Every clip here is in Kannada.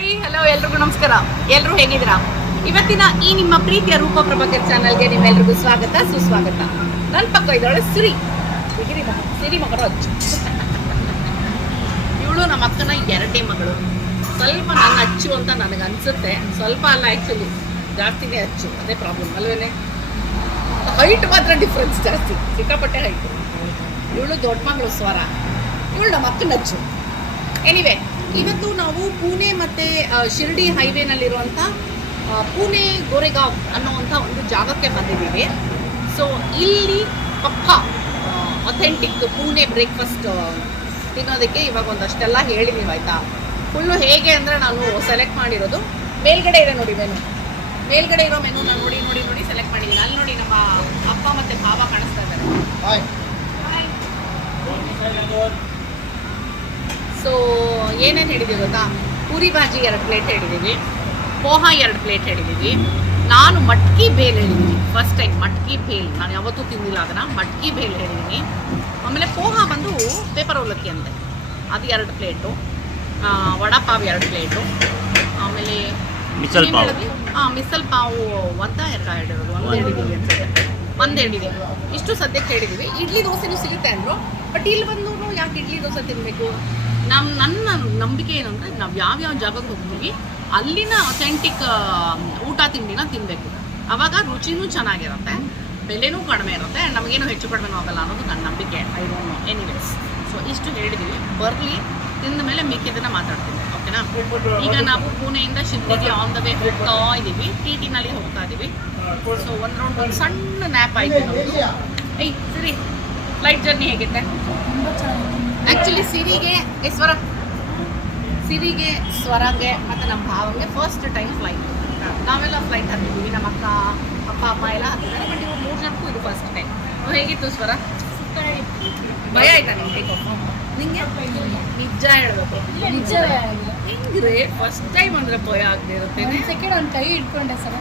ಹಾಯ್ ಹಲೋ ಎಲ್ರಿಗೂ ನಮಸ್ಕಾರ. ಎಲ್ಲರೂ ಹೇಗಿದ್ದೀರಾ? ಇವತ್ತಿನ ಈ ನಿಮ್ಮ ಪ್ರೀತಿಯ ರೂಪ ಪ್ರಭಾಕರ್ ಚಾನಲ್ಗೆ ನಿಮ್ಮೆಲ್ರಿಗೂ ಸ್ವಾಗತ, ಸುಸ್ವಾಗತ. ನನ್ನ ಪಕ್ಕ ಇದ್ದಾಳೆ ಸಿರಿ. ಸಿರಿ ಮಗ, ಸಿರಿ ಮಗರಾಜ್ ಇವಳು ನಮ್ಮ ಅಕ್ಕನ ಎರಡನೇ ಮಗಳು. ಸ್ವಲ್ಪ ನನ್ನ ಅಚ್ಚು ಅಂತ ನನಗೆ ಅನ್ಸುತ್ತೆ. ಸ್ವಲ್ಪ ಅಲ್ಲ ಆ್ಯಕ್ಚುಲಿ ಜಾಸ್ತಿನೇ ಅಚ್ಚು, ಅದೇ ಪ್ರಾಬ್ಲಮ್ ಅಲ್ವೇನೆ? ಹೈಟ್ ಮಾತ್ರ ಡಿಫ್ರೆನ್ಸ್ ಜಾಸ್ತಿ. ಸಿಕ್ಕಾಪಟ್ಟೆ ಹೈಟ್ ಇವಳು ದೊಡ್ಡ ಮಗಳು ಸ್ವರ. ಇವಳು ನಮ್ಮ ಅಕ್ಕನ ಅಚ್ಚು ಎನಿವೆ ಇವತ್ತು ನಾವು ಪುಣೆ ಮತ್ತು ಶಿರ್ಡಿ ಹೈವೇನಲ್ಲಿರುವಂಥ ಪುಣೆ ಗೋರೆಗಾಂವ್ ಅನ್ನುವಂಥ ಒಂದು ಜಾಗಕ್ಕೆ ಬಂದಿದ್ದೀವಿ. ಸೊ ಇಲ್ಲಿ ಪಕ್ಕ ಅಥೆಂಟಿಕ್ ಪುಣೆ ಬ್ರೇಕ್ಫಾಸ್ಟ್ ತಿನ್ನೋದಕ್ಕೆ ಇವಾಗ ಒಂದಷ್ಟೆಲ್ಲ ಹೇಳಿದ್ದೀವಿ ಆಯಿತಾ ಫುಲ್ಲು ಹೇಗೆ ಅಂದರೆ ನಾನು ಸೆಲೆಕ್ಟ್ ಮಾಡಿರೋದು. ಮೇಲ್ಗಡೆ ಇದೆ ನೋಡಿ ಮೆನು ಮೇಲ್ಗಡೆ ಇರೋ ಮೆನು ನಾನು ನೋಡಿ ನೋಡಿ ನೋಡಿ ಸೆಲೆಕ್ಟ್ ಮಾಡಿದ್ದೀನಿ. ಅಲ್ಲಿ ನೋಡಿ ನಮ್ಮ ಅಪ್ಪ ಮತ್ತು ಭಾವ ಕಾಣಿಸ್ತಾ ಇದ್ದಾರೆ. ಸೊ ಏನೇನು ಹೇಳಿದ್ದೀವಿ ಗೊತ್ತಾ? ಪೂರಿ ಭಾಜಿ ಎರಡು ಪ್ಲೇಟ್ ಹೇಳಿದ್ದೀವಿ ಪೋಹ ಎರಡು ಪ್ಲೇಟ್ ಹೇಳಿದ್ದೀವಿ ನಾನು ಮಟ್ಕಿ ಬೇಲ್ ಹೇಳಿದ್ದೀನಿ ಫಸ್ಟ್ ಟೈಮ್ ಮಟ್ಕಿ ಬೇಲ್. ನಾನು ಯಾವತ್ತೂ ತಿಂದಿಲ್ಲ ಅದನ್ನು. ಮಟ್ಕಿ ಬೇಲ್ ಹೇಳಿದ್ದೀನಿ ಆಮೇಲೆ ಪೋಹ ಬಂದು ಪೇಪರ್ ಅವಲಕ್ಕಿ ಅಂತೆ. ಅದು ಎರಡು ಪ್ಲೇಟು ವಡಾಪಾವ್ ಎರಡು ಪ್ಲೇಟು ಆಮೇಲೆ ಮಿಸಲ್ ಪಾವ್. ಹಾಂ ಮಿಸಲ್ ಪಾವು ಒಂದ ಎರಡು ಎರಡು ಒಂದು ಹೇಳಿದ್ದೀವಿ ಅನ್ಸುತ್ತೆ ಒಂದು ಹೇಳಿದ್ದೀವಿ ಇಷ್ಟು ಸದ್ಯಕ್ಕೆ ಹೇಳಿದ್ದೀವಿ ಇಡ್ಲಿ ದೋಸೆನೂ ಸಿಗುತ್ತೆ ಅಂದರು. ಬಟ್ ಇಲ್ಲಿ ಬಂದು ಯಾಕೆ ಇಡ್ಲಿ ದೋಸೆ ತಿನ್ನಬೇಕು ನಮ್ಮ ನನ್ನ ನಂಬಿಕೆ ಏನಂದರೆ ನಾವು ಯಾವ್ಯಾವ ಜಾಗಕ್ಕೆ ಹೋಗ್ತೀವಿ, ಅಲ್ಲಿನ ಅಥೆಂಟಿಕ್ ಊಟ ತಿಂಡಿನ ತಿನ್ನಬೇಕು ಅವಾಗ ರುಚಿನೂ ಚೆನ್ನಾಗಿರುತ್ತೆ, ಬೆಲೆನೂ ಕಡಿಮೆ ಇರುತ್ತೆ ನಮಗೇನು ಹೆಚ್ಚು ಕಡಿಮೆ ಆಗಲ್ಲ ಅನ್ನೋದು ನನ್ನ ನಂಬಿಕೆ. I don't know anyways so ಇಷ್ಟು ಹೇಳಿದ್ದೀವಿ ಬರಲಿ, ತಿಂದ ಮೇಲೆ ಮಿಕ್ಕಿದ್ದನ್ನು ಮಾತಾಡ್ತೀನಿ. ಓಕೆನಾ ಈಗ ನಾವು ಪುಣೆಯಿಂದ ಶಿರ್ಡಿಗೆ ಆನ್ ದ ವೇ ಹೋಗ್ತಾ ಇದ್ದೀವಿ ಟಿ ಟಿನಲ್ಲಿ ಹೋಗ್ತಾ ಇದ್ದೀವಿ ಸೊ ಒಂದು ರೌಂಡ್ ಒಂದು ಸಣ್ಣ ನ್ಯಾಪ್ ಆಯಿತು ನಮ್ಮದು ಏಯ್, ಸರಿ. ಫ್ಲೈಟ್ ಜರ್ನಿ ಹೇಗಿತ್ತೆ? ಆ್ಯಕ್ಚುಲಿ ಸಿರಿಗೆ ಸ್ವರ ಸಿರಿಗೆ ಸ್ವರಗೆ ಮತ್ತು ನಮ್ಮ ಭಾವಂಗೆ ಫಸ್ಟ್ ಟೈಮ್ ಫ್ಲೈಟ್ ನಾವೆಲ್ಲ ಫ್ಲೈಟ್ ಹತ್ತಿದ್ದೀವಿ ನಮ್ಮ ಅಕ್ಕ ಅಪ್ಪ ಅಮ್ಮ ಎಲ್ಲ ಹತ್ತಿದ್ದಾರೆ. ಬಟ್ ಇವಾಗ ಮೂರು ಜನಕ್ಕೂ ಇದು ಫಸ್ಟ್ ಟೈಮ್ ಹೇಗಿತ್ತು ಸ್ವರ ಭಯ ಆಯ್ತಾ ನಿಮಗೆ? ನಿಂಗೆ? ನಿಜ ಹೇಳ್ಬೇಕು. ಹೆಂಗ್ರೆ? ಫಸ್ಟ್ ಟೈಮ್ ಅಂದರೆ ಭಯ ಆಗದೆ ಸೆಕೆಂಡ್ ಒಂದು ಕೈ ಇಟ್ಕೊಂಡೆ ಸರ್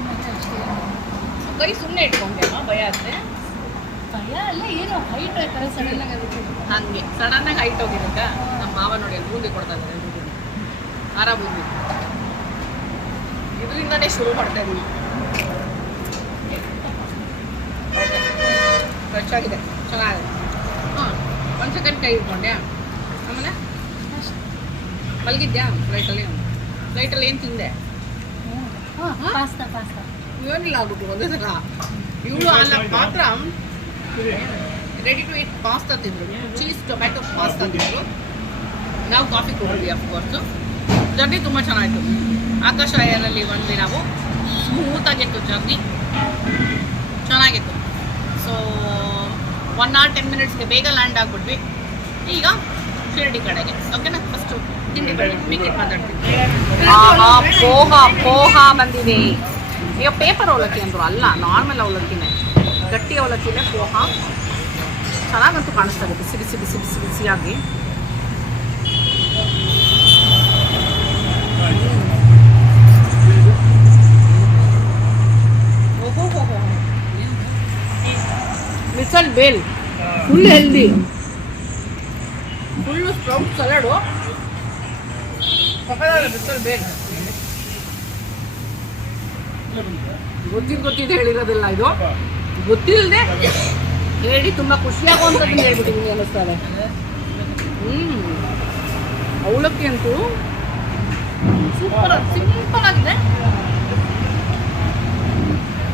ಕೈ ಸುಮ್ಮನೆ ಇಟ್ಕೊಂಡೆ ಭಯ ಆದ್ರೆ ಭಯ ಅಲ್ಲ ಏನು ಹೈಟ್ ಆಯ್ತಾರೆ ಸಡನ್ ಆಗಿ ಹಂಗೆ. ಸಡನ್ ಆಗಿ ಹೈಟ್ ಹೋಗಿದ್ದ ನಮ್ಮ ಮಾವ ನೋಡಿ ಅಲ್ಲಿ ಬೂಂದಿ ಕೊಡ್ತಾ ಇದ್ದಾರೆ. ಖಾರ ಬೂಂದಿ ಇದರಿಂದನೇ ಶುರು ಮಾಡ್ತಾ ಇದ್ದೀನಿ. ಫ್ರೆಶ್ ಆಗಿದೆ. ಚೆನ್ನಾಗಿದೆ. ಹಾಂ ಒಂದು ಸೆಕೆಂಡ್ ಕೈ ಇಟ್ಕೊಂಡೆ ಆಮೇಲೆ? ಮಲಗಿದ್ಯಾ? ಫ್ಲೈಟಲ್ಲಿ ಫ್ಲೈಟಲ್ಲಿ ಏನು ತಿಂದೆ? ಹಾಂ ಪಾಸ್ತಾ ಪಾಸ್ತಾ ಏನಿಲ್ಲ ಆಗ್ಬಿಟ್ಟು ಒಂದೇ ಸಲ. ಇವಳು ಅಲ್ಲ ಮಾತ್ರ ರೆಡಿ ಟು ಇಟ್ ಪಾಸ್ತಾ ತಿಂದರು. ಚೀಸ್ ಟೊಮ್ಯಾಟೊ ಪಾಸ್ತಾ ತಿಂದರು. ನಾವು ಕಾಫಿ ಕೊಡ್ತೀವಿ ಅಫ್ಕೋರ್ಸು ಜರ್ನಿ ತುಂಬ ಚೆನ್ನಾಗಿತ್ತು. ಆಕಾಶ ಏರಲ್ಲಿ ಬಂದ್ವಿ ನಾವು ಸ್ಮೂತಾಗಿತ್ತು ಜರ್ನಿ. ಚೆನ್ನಾಗಿತ್ತು. ಸೊ ಒನ್ ಆರ್ ಟೆನ್ ಮಿನಿಟ್ಸ್ಗೆ ಬೇಗ ಲ್ಯಾಂಡ್ ಆಗಿಬಿಟ್ವಿ. ಈಗ ಶಿರಡಿ ಕಡೆಗೆ. ಓಕೆನಾ ಫಸ್ಟು ತಿಂಡಿ ಬೇಡ ಮಿಕ್ಕಿಟ್ ಮಾತಾಡ್ತೀನಿ. ಪೋಹ ಪೋಹ ಬಂದಿದೆ. ಈಗ ಪೇಪರ್ ಅವಲಕ್ಕಿ ಅಂದರು ಅಲ್ಲ ನಾರ್ಮಲ್ ಅವಲಕ್ಕಿನೇ. ಗಟ್ಟಿ ಅವಲಕ್ಕಿನೇ ಪೋಹ. ಚೆನ್ನಾಗಂತೂ ಕಾಣಿಸ್ತಾ ಇದೆ, ಬಿಸಿ ಬಿಸಿ ಬಿಸಿ ಬಿಸಿ, ಬಿಸಿಯಾಗಿ. Misal bhel. Full healthy. Full sprout salad. Misal bhel. ಗೊತ್ತಿದ್ದು ಗೊತ್ತಿದ್ದು ಹೇಳಿರೋದಿಲ್ಲ ಇದು. ಗೊತ್ತಿಲ್ಲದೆ ಹೇಳಿ ತುಂಬ ಖುಷಿಯಾಗುವಂಥದ್ದು ಹೇಳ್ಬಿಟ್ಟಿದ್ದೀನಿ ಅನ್ನಿಸ್ತಾರೆ ಹ್ಮ್. ಅವಲಕ್ಕಿ ಅಂತೂ ಸೂಪರ್, ಸಿಂಪಲ್ ಆಗಿದೆ.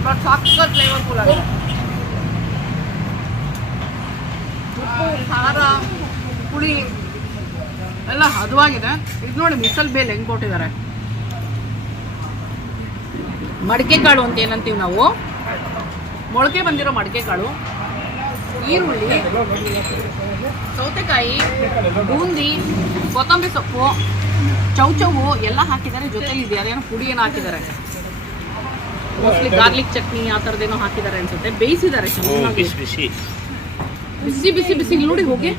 ಬಟ್ ಸಾಕತ್ ಫ್ಲೇವರ್ಫುಲ್ ಆಗಿದೆ. ಉಪ್ಪು, ಖಾರ ಪುಳಿ ಎಲ್ಲ ಹದವಾಗಿದೆ. ಇದು ನೋಡಿ ಮಿಸಲ್ ಬೇಲ್ ಹೆಂಗೆ ಕೊಟ್ಟಿದ್ದಾರೆ. ಮಡಿಕೆ ಕಾಳು ಅಂತ ಏನಂತೀವಿ ನಾವು. ಮೊಳಕೆ ಬಂದಿರೋ ಮಡಿಕೆ ಕಾಳು ಈರುಳ್ಳಿ ಸೌತೆಕಾಯಿ ಬೂಂದಿ ಕೊತ್ತಂಬರಿ ಸೊಪ್ಪು ಚೌಚೌವು ಎಲ್ಲ ಹಾಕಿದ್ದಾರೆ. ಜೊತೆಲಿ ಇದೆ ಅದೇನೋ ಪುಡಿ ಏನೋ ಹಾಕಿದ್ದಾರೆ? ಮೋಸ್ಟ್ಲಿ ಗಾರ್ಲಿಕ್ ಚಟ್ನಿ ಆ ಥರದ್ದೇನೋ ಹಾಕಿದ್ದಾರೆ ಅನ್ಸುತ್ತೆ. ಬೇಯಿಸಿದ್ದಾರೆ ಬಿಸಿ ಬಿಸಿ. ಬಿಸಿ ಬಿಸಿ ಬಿಸಿ. ನೋಡಿ ಹೋಗಿ.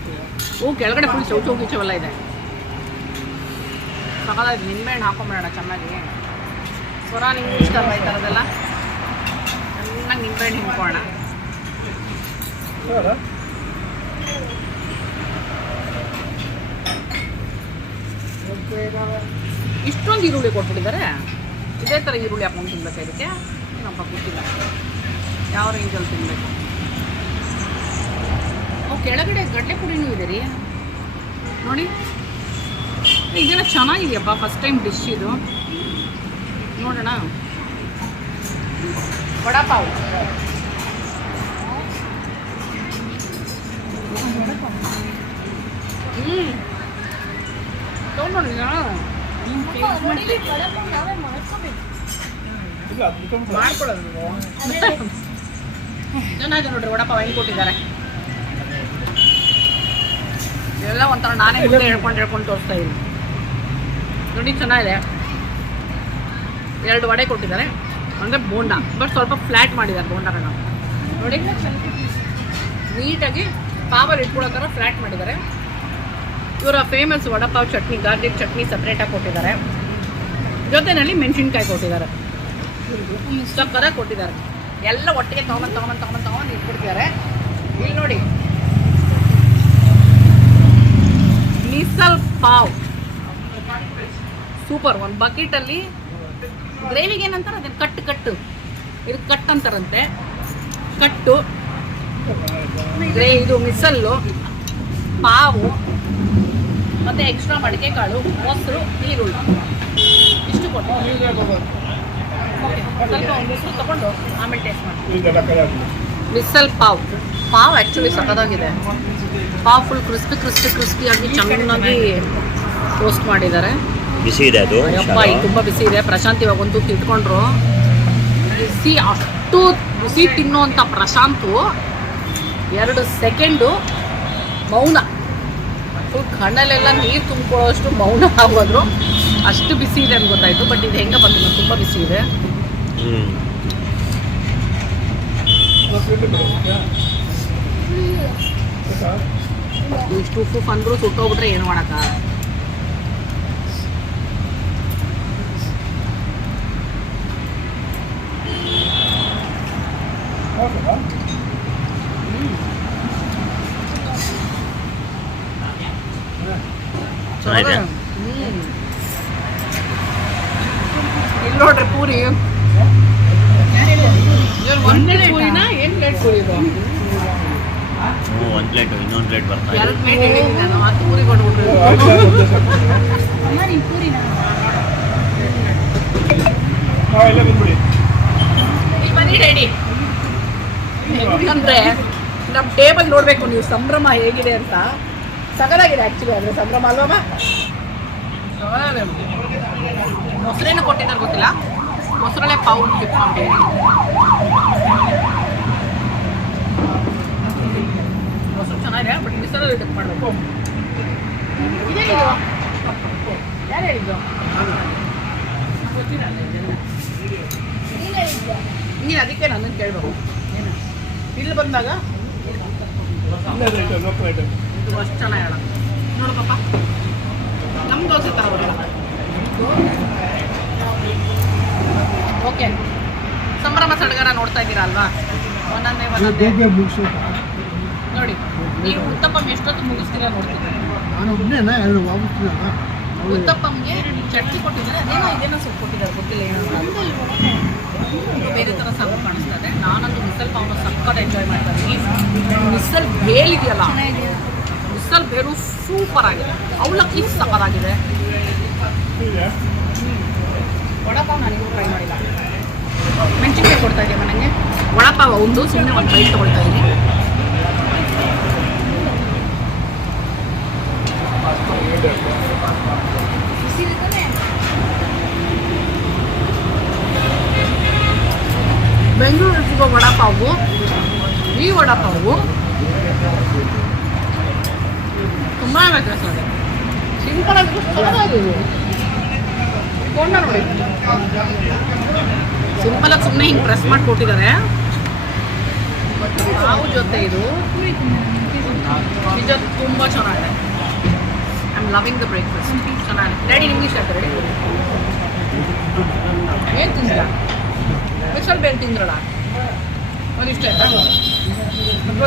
ಓ ಕೆಳಗಡೆ ಫುಲ್ ಚೌಚೌ ಗಿಚವೆಲ್ಲ ಇದೆ. ಸಕಾಲ ನಿಂಬೆಹಣ್ಣು ಹಾಕೊಂಬಿಡೋಣ ಚೆನ್ನಾಗಿ. ಸ್ವರ ನಿಮ್ಗೆ ಇಷ್ಟ ಅಲ್ವಾ ಈ ಥರದ್ದೆಲ್ಲ ಚೆನ್ನಾಗಿ ಹಿಂಕೋಣ ಇಷ್ಟೊಂದು ಈರುಳ್ಳಿ ಕೊಟ್ಬಿಟ್ಟಿದ್ದಾರೆ. ಇದೇ ಥರ ಈರುಳ್ಳಿ ಹಾಕೊಂಡು ತಿನ್ಬೇಕು ಇದಕ್ಕೆ. ಏನಪ್ಪ ಗೊತ್ತಿಲ್ಲ. ಯಾವ ರೇಂಜಲ್ಲಿ ತಿನ್ನಬೇಕು ಅವು ಕೆಳಗಡೆ ಗಡ್ಡೆ ಪುಡಿನೂ ಇದೆ ರೀ. ನೋಡಿ. ಇದೆಲ್ಲ ಚೆನ್ನಾಗಿದೆಯಪ್ಪ ಫಸ್ಟ್ ಟೈಮ್ ಡಿಶ್ ಇದು. ನೋಡೋಣ. ವಡಾಪಾವ್ ಹ್ಞೂ ತೊಗೊಂಡು ನೋಡಿ ವಡಪಾವ್ ನಾವೇ ಮಾಡ್ಕೋಬೇಕು ಮಾಡ್ಕೊಳ್ಳೋದು ಅದೇ ಚೆನ್ನಾಗಿದೆ ನೋಡ್ರಿ ವಡಪಾವ್ ಹೆಂಗೆ ಕೊಟ್ಟಿದ್ದಾರೆ ಎಲ್ಲ ಒಂಥರ ನಾನೇ ಮುಂದೆ ಹೇಳ್ಕೊಂಡು ಹೇಳ್ಕೊಂಡು ತೋರಿಸ್ತಾ ಇದ್ದೀನಿ ನೋಡಿ ಚೆನ್ನಾಗಿದೆ ಎರಡು ವಡೆ ಕೊಟ್ಟಿದ್ದಾರೆ ಅಂದರೆ ಬೋಂಡ. ಬಟ್ ಸ್ವಲ್ಪ ಫ್ಲ್ಯಾಟ್ ಮಾಡಿದ್ದಾರೆ ಬೋಂಡಗಳನ್ನ. ನೋಡಿ. ನೀಟಾಗಿ ಪಾವರ್ ಇಟ್ಕೊಳ್ಳೋ ಥರ ಫ್ಲ್ಯಾಟ್ ಮಾಡಿದ್ದಾರೆ. ಇವರ ಫೇಮಸ್ ವಡಪಾವ್ ಚಟ್ನಿ ಗಾರ್ಲಿಕ್ ಚಟ್ನಿ ಸಪ್ರೇಟಾಗಿ ಕೊಟ್ಟಿದ್ದಾರೆ. ಜೊತೆಯಲ್ಲಿ ಮೆಣಸಿನ್ಕಾಯಿ ಕೊಟ್ಟಿದ್ದಾರೆ. ಸಕ್ಕತ್ತಾಗಿ ಕೊಟ್ಟಿದ್ದಾರೆ. ಎಲ್ಲ ಒಟ್ಟಿಗೆ ತೊಗೊಂಡು ತಗೊಂಬಂದು ತಗೊಂಬಂದು ತೊಗೊಂಡು ಇಟ್ಬಿಡ್ತಿದ್ದಾರೆ. ಇಲ್ಲಿ ನೋಡಿ. ಮಿಸಲ್ ಪಾವ್. ಸೂಪರ್. ಒಂದು ಬಕೆಟಲ್ಲಿ ಗ್ರೇವಿಗೆ ಏನಂತಾರೆ? ಅದನ್ನ ಕಟ್ಟು ಕಟ್ಟು. ಇದು ಕಟ್ ಅಂತಾರಂತೆ. ಕಟ್ಟು ಗ್ರೇ ಇದು ಮಿಸಲ್ಲು ಪಾವು ಮತ್ತು ಎಕ್ಸ್ಟ್ರಾ ಮಡಿಕೆ ಕಾಳು ಮೊಸರು ಈರುಳ್ಳಿ. ಇಷ್ಟು ಕೊಟ್ಟು ಸ್ವಲ್ಪ ಮೊಸರು ತಗೊಂಡು ಆಮೇಲೆ ಟೇಸ್ಟ್ ಮಾಡಿ ಮಿಸಲ್ ಪಾವ್. ಪಾವ್ ಆ್ಯಕ್ಚುಲಿ ಸಖತ್ತಾಗಿದೆ. ಪಾವ್ ಫುಲ್ ಕ್ರಿಸ್ಪಿ ಕ್ರಿಸ್ಪಿ ಕ್ರಿಸ್ಪಿಯಾಗಿ ಚೆನ್ನಾಗಿ ಟೋಸ್ಟ್ ಮಾಡಿದ್ದಾರೆ. ಬಿಸಿ ಇದೆ ಅದು ಅಯ್ಯಪ್ಪ ಈಗ ತುಂಬ ಬಿಸಿ ಇದೆ. ಪ್ರಶಾಂತ್ ಇವಾಗ ಒಂದು ಇಟ್ಕೊಂಡ್ರು ಬಿಸಿ ಅಷ್ಟು ಬಿಸಿ ತಿನ್ನುವಂಥ ಪ್ರಶಾಂತು ಎರಡು ಸೆಕೆಂಡು ಮೌನ. ಫುಲ್ ಕಣ್ಣಲ್ಲೆಲ್ಲ ನೀರು ತುಂಬಿಕೊಳ್ಳೋಷ್ಟು ಮೌನ ಆಗೋದ್ರು. ಅಷ್ಟು ಬಿಸಿ ಇದೆ ಅಂತ ಗೊತ್ತಾಯ್ತು ಬಟ್ ಇದು ಹೆಂಗೆ ಬಂದಿಲ್ಲ ತುಂಬ ಬಿಸಿ ಇದೆ. ಇಷ್ಟು ಉಪ್ಪು ಅಂದರೂ ಸುಟ್ಟೋಗ್ಬಿಟ್ರೆ ಏನು ಮಾಡಕ್ಕ? ಚೆನ್ನಾಗಿದೆ ಇಲ್ಲಿ ನೋಡ್ರಿ ಪೂರಿ ಒಂದ್ ಪ್ಲೇಟ್ ಪೂರಿನ ಏನ್ ಪ್ಲೇಟ್ ಪೂರಿ ಇದು ಹ್ಞೂ ಒಂದು ಪ್ಲೇಟ್ ಇನ್ನೊಂದು ಪ್ಲೇಟ್ ಬರ್ತಾ ಇದೆ ಎರಡು ಪ್ಲೇಟ್ ಹೇಳಿದ್ದೀನಿ ನಾನು ಹತ್ತು ಪೂರಿ ಕೊಟ್ಬಿಟ್ರಿ ಅಮ್ಮ ನೀನು ಪೂರಿನ ಇಲ್ಲಿ ಬನ್ನಿ ರೆಡಿ ಹೆಂಗಂದ್ರೆ ನಮ್ಮ ಟೇಬಲ್ ನೋಡಬೇಕು, ನೀವು ಸಂಭ್ರಮ ಹೇಗಿದೆ ಅಂತ. ಸಗಲಾಗಿದೆ ಆಕ್ಚುಲಿ ಅಂದ್ರೆ ಸಂಭ್ರಮ ಅಲ್ವಮ್ಮ ಮೊಸರೇನು ಕೊಟ್ಟಿದ್ದಾರೆ ಗೊತ್ತಿಲ್ಲ. ಮೊಸರಲ್ಲೇ ಟಿಪ್ ಮಾಡ್ಬಿಟ್ಟಿದ್ದೀನಿ ಮೊಸರು ಚೆನ್ನಾಗಿದೆ, ಬಟ್ ಬಿಸಿಲಲ್ಲಿ ಟಿಪ್ ಮಾಡಬೇಕು. ಯಾರು ಹೇಳಿದ್ದು ನೀನೇ ಅದಕ್ಕೆ ನನ್ನನ್ನು ಕೇಳಬೇಕು. ಇಲ್ಲಿ ಬಂದಾಗ? ಇದು ಅಷ್ಟು ಚೆನ್ನಾಗಿ ಹೇಳ ನೋಡು ಪಾಪ. ನಮ್ಮ ದೋಸೆ ಥರ ಬರಲ್ಲ ಓಕೆ ಸಂಭ್ರಮ ಸಡಗರ ನೋಡ್ತಾ ಇದ್ದೀರಾ ಅಲ್ವಾ? ಒಂದೊಂದೇ ಒಂದೊಂದೇ. ನೋಡಿ ನೀವು ಉತ್ತಪ್ಪಂ ಎಷ್ಟೊತ್ತು ಮುಗಿಸ್ತೀರಾ ವಾಪಸ್ ಉತ್ತಪ್ಪಂಗೆ ಚಟ್ನಿ ಕೊಟ್ಟಿದ್ರೆ ಅದೇನೋ ಇದೇನೋ ಸೊಪ್ಪು ಕೊಟ್ಟಿದ್ದಾರೆ ಗೊತ್ತಿಲ್ಲ ಏನೋ ಅಂತ. ಬೇರೆ ಥರ ಸಾಂಬಾರು ಕಾಣಿಸ್ತಾ ಇದೆ ಮಿಸಲ್ ಪಾವ್ನ ಸಕ್ಕತ್ ಎಂಜಾಯ್ ಮಾಡ್ತಾ ಇದ್ದೀನಿ ಮಿಸಲ್ ಬೇಲ್ ಇದೆಯಲ್ಲ ಮಿಸಲ್ ಬೇರು ಸೂಪರ್ ಆಗಿದೆ ಅವಲಕ್ಕಿ ಸಕ್ಕತ್ತಾಗಿದೆ ವಡಪಾವ್ ನನಗೂ ಟ್ರೈ ಮಾಡಿಲ್ಲ. ಮೆಣಸಿನ್ಕಾಯಿ ಕೊಡ್ತಾ ಇದೆಯಾ ನನಗೆ ವಡಪಾವ್ ಒಂದು ಸುಮ್ಮನೆ ಒಂದು ಬೈಟ್ ತೊಗೊಳ್ತಾ ಇದ್ದೀನಿ. ಬಿಸಿ ಇರ್ತಾನೆ ವಡಾಪಾವು. ಈ ವಡಾಪಾವು ತುಂಬ ವ್ಯತ್ಯಾಸ ಇದೆ. ಸಿಂಪಲ್ ಆಗಿ ಚೆನ್ನಾಗಿದೆ ಕೊಂಡ ನೋಡಿ. ಸಿಂಪಲ್ ಆಗಿ ಸುಮ್ಮನೆ ಹಿಂಗೆ ಪ್ರೆಸ್ ಮಾಡಿ ಕೊಟ್ಟಿದ್ದಾರೆ. ಹಾವು ಜೊತೆ ಇದು. ನಿಜ ತುಂಬ ಚೆನ್ನಾಗಿದೆ. I am loving the breakfast ಚೆನ್ನಾಗಿದೆ ನಿಮ್ಗೆ ಇಷ್ಟ ಆಯ್ತು ರೆಡಿ ಏನು ತಿಂದಿಲ್ಲ ಸ್ಪೆಷಲ್ ಬೇಲ್ ತಿಂದ್ರಲ್ಲ ಅದು ಇಷ್ಟ ಆಯ್ತಾ ಅಥವಾ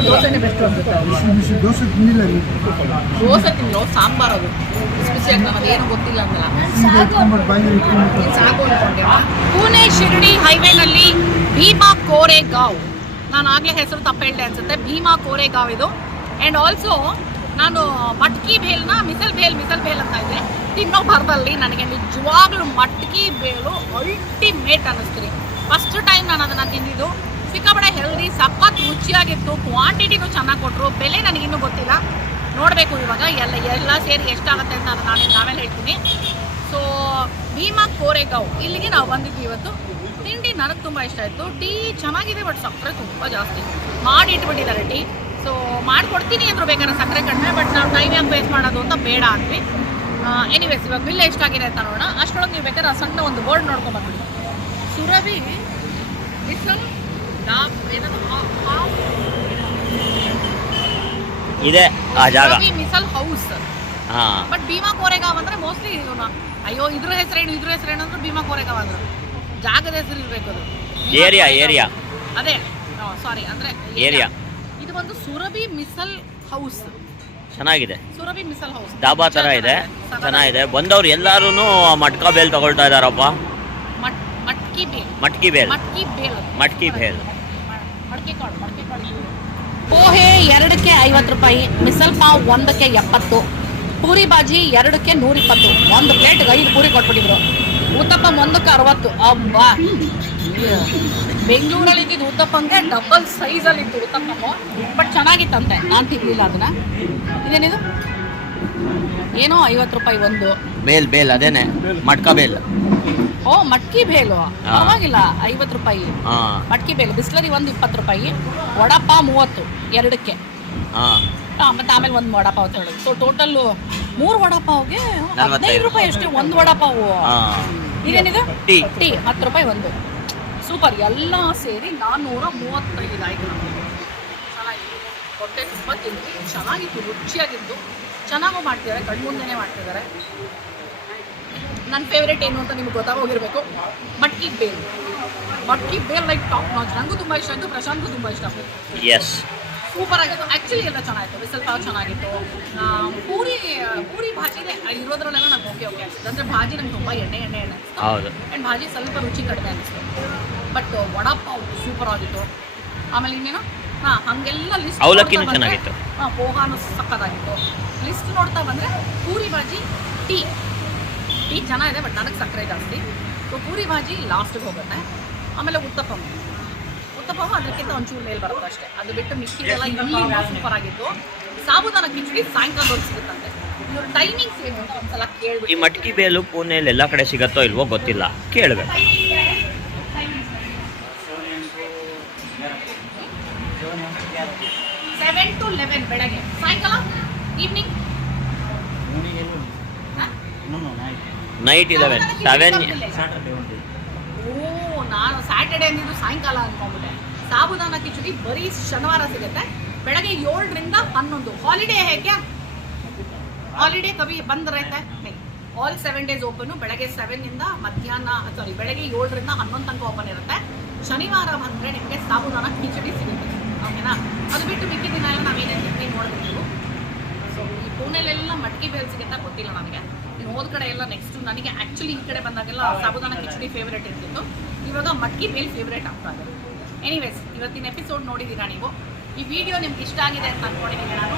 ದೋಸೆನೇ ಬೆಸ್ಟ್ ಅನ್ಸುತ್ತೆ. ದೋಸೆ ತಿಂದಿಲ್ಲ ದೋಸೆ ತಿಂದ್ರು ಸಾಂಬಾರ್ ಅದು. ಬಿಸಿ ಏನು ಗೊತ್ತಿಲ್ಲ ಅಂದಲ್ಲ ಸಾಕು ಅನ್ಕೊಂಡೆ. ಪುಣೆ ಶಿರ್ಡಿ ಹೈವೇನಲ್ಲಿ ಭೀಮಾ ಕೋರೆಗಾವ್. ನಾನು ಆಗಲೇ ಹೆಸರು ತಪ್ಪು ಹೇಳ್ದೆ ಅನ್ಸುತ್ತೆ. ಭೀಮಾ ಕೋರೆಗಾವ್ ಇದು. ಆ್ಯಂಡ್ ಆಲ್ಸೋ ನಾನು ಮಟ್ಕಿ ಬೇಲ್ನ ಮಿಸಲ್ ಬೇಲ್ ಮಿಸಲ್ ಬೇಲ್ ಅಂತ ಇದೆ. ತಿನ್ನೋ ಭರದಲ್ಲಿ ನನಗೆ ನಿಜವಾಗ್ಲೂ ಮಟ್ಕಿ ಬೇಲು ಅಲ್ಟಿಮೇಟ್ ಅನಿಸ್ತೀನಿ ಫಸ್ಟ್ ಟೈಮ್ ನಾನು ಅದನ್ನು ತಿಂದಿದ್ದು. ಸಿಕ್ಕಾಪಟ್ಟೆ ಹೆಲ್ದಿ ಸಖತ್ ರುಚಿಯಾಗಿತ್ತು. ಕ್ವಾಂಟಿಟಿನೂ ಚೆನ್ನಾಗಿ ಕೊಟ್ಟರು ಬೆಲೆ ನನಗಿನ್ನೂ ಗೊತ್ತಿಲ್ಲ. ನೋಡಬೇಕು ಇವಾಗ. ಎಲ್ಲ ಎಲ್ಲ ಸೇರಿ ಎಷ್ಟಾಗುತ್ತೆ ಅಂತ ನಾನು, ನಾವೇ ಹೇಳ್ತೀನಿ. ಸೊ ಭೀಮಾ ಕೋರೆಗಾವ್ ಇಲ್ಲಿಗೆ ನಾವು ಬಂದಿದ್ವಿ ಇವತ್ತು. ತಿಂಡಿ ನನಗೆ ತುಂಬ ಇಷ್ಟ ಆಯಿತು. ಟೀ ಚೆನ್ನಾಗಿದೆ ಬಟ್ ಸಕ್ಕರೆ ತುಂಬ ಜಾಸ್ತಿ. ಮಾಡಿ ಇಟ್ಬಿಟ್ಟಿದ್ದಾರೆ ಟೀ ಸೊ ಮಾಡಿಕೊಡ್ತೀನಿ ಅಂದರು ಬೇಕಾದ್ರೆ ಸಕ್ಕರೆ ಕಡಿಮೆ ಬಟ್ ನಾವು ಟೈಮ್ ಯಾಕೆ ವೇಸ್ಟ್ ಮಾಡೋದು ಅಂತ ಬೇಡ ಅಂದ್ವಿ. ಎನಿವೇಸ್ ಇವಾಗ ಬಿಲ್ ಎಷ್ಟಾಗಿದೆ ಅಂತ ನೋಡೋಣ. ಅಷ್ಟರೊಳಗೆ ನೀವು ಬೇಕಾದ್ರೆ ಆ ಸಣ್ಣ ಒಂದು ಬೋರ್ಡ್ ನೋಡ್ಕೊಂಬರ್ಬಿಡಿ ಸುರಭಿ, ಇಟ್ಸ್ ಇದೆ ಆ ಜಾಗ. ಮಿಸಲ್ ಹೌಸ್ ಹಾ. ಬಟ್ ಭೀಮಾ ಕೋರೆಗಾವ್ ಅಂದ್ರೆ ಮೋಸ್ಟ್ಲಿ ಇವನು ಅಯ್ಯೋ ಇದ್ರ ಹೆಸರೇನು ಇದ್ರ ಹೆಸರೇನು ಅಂದ್ರೆ ಭೀಮಾ ಕೋರೆಗಾವ್ ಅಂದ್ರೆ. ಜಾಗದ ಹೆಸರು ಇರಬೇಕು ಅದು. ಏರಿಯಾ ಏರಿಯಾ ಅದೇ. ಸಾರಿ ಅಂದ್ರೆ ಏರಿಯಾ ಇದು ಒಂದು ಸುರಭಿ ಮಿಸಲ್ ಹೌಸ್ ಚೆನ್ನಾಗಿದೆ. ಸುರಭಿ ಮಿಸಲ್ ಹೌಸ್ ಡಾಬಾ ತರ ಇದೆ. ಚೆನ್ನಾಗಿದೆ. ಬಂದವ್ರು ಎಲ್ಲಾರು ಮಟ್ಕ ಬೇಲ್ ತಗೊಳ್ತಾ ಇದಾರಪ್ಪ. ಮಟ್ ಮಟ್ಕಿ ಬೇಲ್. ಮಟ್ಕಿ ಬೇಲ್. ಮಟ್ಕಿ ಬೇಲ್. ಮಟ್ಕಿ ಬೇಲ್ ಮಡ್ಕೆ ಕಾಳು ಮಡ್ಕೆ ಕಾಳು ಪೋಹೆ ಎರಡಕ್ಕೆ ಐವತ್ತು ರೂಪಾಯಿ ಮಿಸಲ್ ಪಾವ್ ಒಂದಕ್ಕೆ ಎಪ್ಪತ್ತು, ಪೂರಿ ಬಾಜಿ ಎರಡಕ್ಕೆ ನೂರಿಪ್ಪತ್ತು, ಒಂದು ಪ್ಲೇಟ್ಗೆ ಐದು ಪೂರಿ ಕೊಟ್ಬಿಟ್ಟಿದ್ರು. ಉತ್ತಪ್ಪ ಒಂದಕ್ಕೆ ಅರವತ್ತು, ಅಬ್ಬಾ. ಬೆಂಗಳೂರಲ್ಲಿ ಇದ್ದಿದ್ದು ಉತ್ತಪ್ಪಂಗೆ ಡಬಲ್ ಸೈಜಲ್ಲಿ ಇತ್ತು ಉತ್ತಪ್ಪಮ್ಮ ಬಟ್ ಚೆನ್ನಾಗಿತ್ತಂತೆ ನಾನು ತಿನ್ನಲಿಲ್ಲ ಅದನ್ನ. ಇದೇನಿದು ಏನೋ ಐವತ್ತು ರೂಪಾಯಿ ಒಂದು. ಬೇಲ್ ಬೇಲ್, ಅದೇನೆ. ಮಟ್ಕಾ ಬೇಲ್. ಓ ಮಟ್ಕಿ ಬೇಲು. ಪರವಾಗಿಲ್ಲ ಐವತ್ತು ರೂಪಾಯಿ. ಮಟ್ಕಿ ಬೇಲು ಬಿಸ್ಲರಿ ಒಂದು ಇಪ್ಪತ್ತು ರೂಪಾಯಿ. ವಡಪ ಮೂವತ್ತು ಎರಡಕ್ಕೆ. ಮತ್ತೆ ಆಮೇಲೆ ಒಂದು ವಡಪಾವ್ ತಗೊಳ್ಳೋದು ಸೊ ಟೋಟಲ್ ಮೂರು ವಡಪಾವ್ಗೆ. ಹದಿನೈದು ರೂಪಾಯಿ ಅಷ್ಟೇ ಒಂದು ವಡಪಾವು ಇದೇನಿದು? ಟೀ. ಟೀ ಹತ್ತು ರೂಪಾಯಿ ಒಂದು. ಸೂಪರ್ ಎಲ್ಲ ಸೇರಿ ನಾನ್ನೂರ ಮೂವತ್ತೈದು ಆಯ್ತು ನಮಗೆ. ಚೆನ್ನಾಗಿತ್ತು ಹೊಟ್ಟೆ ತುಂಬ ತಿಂದ್ವಿ. ಚೆನ್ನಾಗಿತ್ತು ರುಚಿಯಾಗಿತ್ತು. ಚೆನ್ನಾಗೂ ಮಾಡ್ತಿದ್ದಾರೆ ಕಣ್ಮುಂದೆನೇ ಮಾಡ್ತಿದ್ದಾರೆ. ನನ್ನ ಫೇವ್ರೇಟ್ ಏನು ಅಂತ ನಿಮ್ಗೆ ಗೊತ್ತಾಗೋಗಿರ್ಬೇಕು. Matki bhel. Matki bhel like top notch ನನಗೂ ತುಂಬ ಇಷ್ಟ ಆಯಿತು ಪ್ರಶಾಂತ್ಗೂ ತುಂಬ ಇಷ್ಟ ಆಯಿತು. ಎಸ್ ಸೂಪರ್ ಆಗಿತ್ತು. ಆ್ಯಕ್ಚುಲಿ ಎಲ್ಲ ಚೆನ್ನಾಗಿತ್ತು. ಬಿಸಿಲ್ ಪಾವ್ ಚೆನ್ನಾಗಿತ್ತು. ಪೂರಿ ಪೂರಿ ಭಾಜಿನೇ ಇರೋದ್ರಲ್ಲೆಲ್ಲ ನಂಗೆ ಓಕೆ ಓಕೆ ಅನಿಸ್ತು ಅಂದರೆ ಭಾಜಿ ನಂಗೆ ತುಂಬ ಎಣ್ಣೆ ಎಣ್ಣೆ ಎಣ್ಣೆ ಹೌದು. ಆ್ಯಂಡ್ ಭಾಜಿ ಸ್ವಲ್ಪ ರುಚಿ ಕಡಿಮೆ ಅನಿಸ್ತು ಬಟ್ ವಡಾಪಾವ್ ಸೂಪರ್ ಆಗಿತ್ತು. ಆಮೇಲೆ ಇನ್ನೇನು? ಹಾಂ ಹಾಗೆಲ್ಲ ಲಿಸ್ಟ್ ಅವಲಕ್ಕಿನೂ ಚೆನ್ನಾಗಿತ್ತು. ಹಾಂ ಪೋಹಾನು ಸಕ್ಕತ್ತಾಗಿತ್ತು. ಲಿಸ್ಟ್ ನೋಡ್ತಾ ಬಂದರೆ ಪೂರಿ ಭಾಜಿ ಟೀ. ಟೀ ಚೆನ್ನಾಗಿದೆ ಬಟ್ ನನಗೆ ಸಕ್ಕರೆ ಜಾಸ್ತಿ. ಸೊ ಪೂರಿ ಭಾಜಿ ಲಾಸ್ಟಿಗೆ ಹೋಗುತ್ತೆ. ಆಮೇಲೆ ಉತ್ತಪ್ಪಮ್ ಉತ್ತಪ್ಪಮ್ಮ ಅದಕ್ಕಿಂತ ಒಂಚೂರು ಮೇಲೆ ಬರುತ್ತೆ ಅಷ್ಟೇ. ಅದು ಬಿಟ್ಟು ಮಿಕ್ಕಿದೆಲ್ಲ ಇಲ್ಲಿ ಸೂಪರ್ ಆಗಿತ್ತು. ಸಾಬುದಾನ ಕಿಚಡಿ ಸಾಯಂಕಾಲದವರೆಗೆ ಸಿಗುತ್ತಂತೆ. ಇವ್ರ ಟೈಮಿಂಗ್ಸ್ ಏನು ಅಂತ ಒಂದ್ಸಲ ಈ ಕೇಳ್ಬಿಟ್ಟು ಮಟ್ಕಿ ಬೇಲು ಪುಣೆಯಲ್ಲಿ ಎಲ್ಲ ಕಡೆ ಸಿಗತ್ತೋ ಇಲ್ವೋ ಗೊತ್ತಿಲ್ಲ. ಕೇಳಬೇಕು. ಸೆವೆನ್ ಟು ಲೆವೆನ್ ಬೆಳಗ್ಗೆ. ಸಾಯಂಕಾಲ? ಈವ್ನಿಂಗ್ ನೈಟ್ ಇಲೆವೆನ್ ಸೆವೆನ್ ಓ ನಾನು ಸ್ಯಾಟರ್ಡೆ ಅಂದಿದ್ದು ಸಾಯಂಕಾಲ ಅನ್ಕೊಂಡ್ಬಿಟ್ಟೆ. ಸಾಬುದಾನ ಕಿಚಡಿ ಬರೀ ಶನಿವಾರ ಸಿಗುತ್ತೆ. ಬೆಳಗ್ಗೆ ಏಳರಿಂದ ಹನ್ನೊಂದು. ಹಾಲಿಡೇ ಹೇಗೆ ಹಾಲಿಡೇ ಕವಿ ಬಂದ್ ರೈತೆ ಆಲ್ ಸೆವೆನ್ ಡೇಸ್ ಓಪನ್ ಬೆಳಗ್ಗೆ ಸೆವೆನ್ ಇಂದ ಮಧ್ಯಾಹ್ನ ಸಾರಿ ಬೆಳಗ್ಗೆ ಏಳರಿಂದ ಹನ್ನೊಂದು ತನಕ ಓಪನ್ ಇರುತ್ತೆ. ಶನಿವಾರ ಬಂದ್ರೆ ನಿಮಗೆ ಸಾಬುದಾನ ಕಿಚಡಿ ಸಿಗುತ್ತೆ. ಓಕೆನಾ ಅದು ಬಿಟ್ಟು ಮಿಕ್ಕಿದ ದಿನ ಎಲ್ಲ ನಾವೇನೇನು ನೋಡಬೇಕು ಪುಣೆಲೆಲ್ಲ ಮಟ್ಕಿ ಬೇಲ್ ಸಿಗುತ್ತಾ ಗೊತ್ತಿಲ್ಲ ನನಗೆ. ಇನ್ನು ಹೋದ ಕಡೆ ಎಲ್ಲ ನೆಕ್ಸ್ಟ್ ನನಗೆ ಆ್ಯಕ್ಚುಲಿ ಈ ಕಡೆ ಬಂದಾಗೆಲ್ಲ ಸಾಬುದಾನ ಕಿಚಡಿ ಫೇವ್ರೇಟ್ ಇರ್ತಿತ್ತು. ಇವಾಗ ಮಟ್ಕಿ ಬೇಲ್ ಫೇವ್ರೇಟ್ ಆಗ್ತಾ ಇದೆ. ಎನಿವೇಸ್ ಇವತ್ತಿನ ಎಪಿಸೋಡ್ ನೋಡಿದ್ದೀರಾ ನೀವು? ಈ ವಿಡಿಯೋ ನಿಮ್ಗೆ ಇಷ್ಟ ಆಗಿದೆ ಅಂತ ಅನ್ಕೊಂಡಿದ್ದೀನಿ ನಾನು.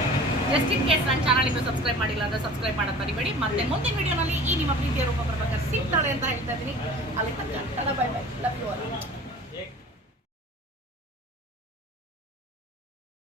ಜಸ್ಟ್ ಇನ್ ಕೇಸ್ ನನ್ನ ಚಾನಲ್ ಇನ್ನೂ ಸಬ್ಸ್ಕ್ರೈಬ್ ಮಾಡಿಲ್ಲ ಅಂದ್ರೆ ಸಬ್ಸ್ಕ್ರೈಬ್ ಮಾಡೋದು ಮರಿಬೇಡಿ. ಮತ್ತೆ ಮುಂದಿನ ವಿಡಿಯೋನಲ್ಲಿ ಈ ನಿಮ್ಮ ಪ್ರೀತಿಯ ರೂಪ ಪ್ರಕಾರ ಸಿಗ್ತಾರೆ ಅಂತ ಹೇಳ್ತಾ ಇದ್ದೀನಿ. ಅಲ್ಲಿ ತನಕ